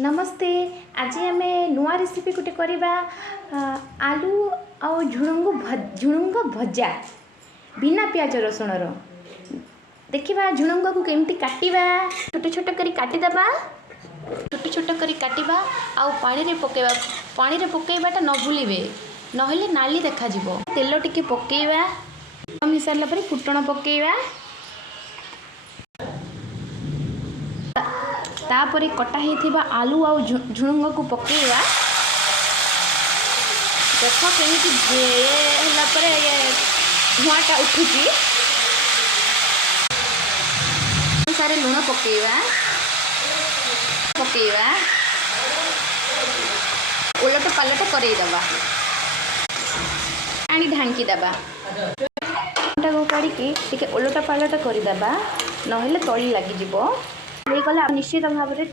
नमस्ते। आज आम नुआ रेसिपी गोटे करवा आलू आउ झुणुंग भजा बिना प्याज रसुण देखा झुणुंग को केमती काटिबा छोट छोट करी काटिदबा छोट छोट करी काटिबा आउ पानी रे पकेबा पानी रे पकेबाटा न भूलिबे नहले नाली देखा जिवो। तेल टिके पकेबा मिसाइला सारला परे फुटण पकेबा तापरे कटा होइथिबा आलू आउ झुणुंग को पकेबा। देख केमिति होला परे धुआटा उठुची सारे लुण पकेबा पकेबा उलट पालट करई दबा आनी ढांकी दबा को काढ़ी टिके उलट पालट करदबा नहले तली लगी निश्चित भाव में